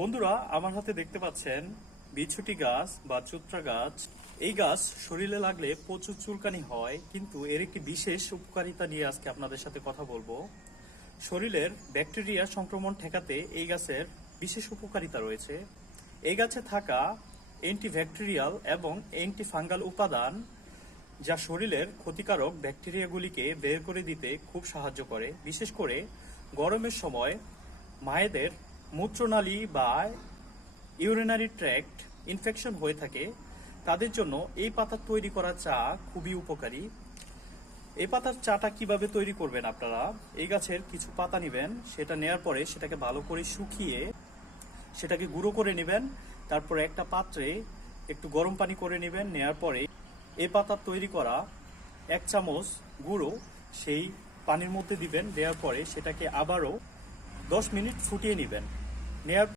বন্ধুরা, আমার হাতে দেখতে পাচ্ছেন বিছুটি গাছ বা চুত্রা গাছ। এই গাছ শরীরে লাগলে প্রচুর চুলকানি হয়, কিন্তু এর একটি বিশেষ উপকারিতা নিয়ে আজকে আপনাদের সাথে কথা বলব। শরীরের ব্যাকটেরিয়া সংক্রমণ ঠেকাতে এই গাছের বিশেষ উপকারিতা রয়েছে। এই গাছে থাকা অ্যান্টিব্যাকটেরিয়াল এবং অ্যান্টিফাঙ্গাল উপাদান, যা শরীরের ক্ষতিকারক ব্যাকটেরিয়াগুলিকে বের করে দিতে খুব সাহায্য করে। বিশেষ করে গরমের সময় মায়েদের মূত্রনালী বা ইউরিনারি ট্র্যাক্ট ইনফেকশন হয়ে থাকে, তাদের জন্য এই পাতা তৈরি করা চা খুবই উপকারী। এই পাতার চাটা কীভাবে তৈরি করবেন আপনারা? এই গাছের কিছু পাতা নেবেন, সেটা নেয়ার পরে সেটাকে ভালো করে শুকিয়ে সেটাকে গুঁড়ো করে নেবেন, তারপরে একটা পাত্রে একটু গরম পানি করে নেবেন, নেয়ার পরে এই পাতার তৈরি করা এক চামচ গুঁড়ো সেই পানির মধ্যে দিবেন, দেওয়ার পরে সেটাকে আবারও দশ মিনিট ফুটিয়ে নেবেন। নেয়ার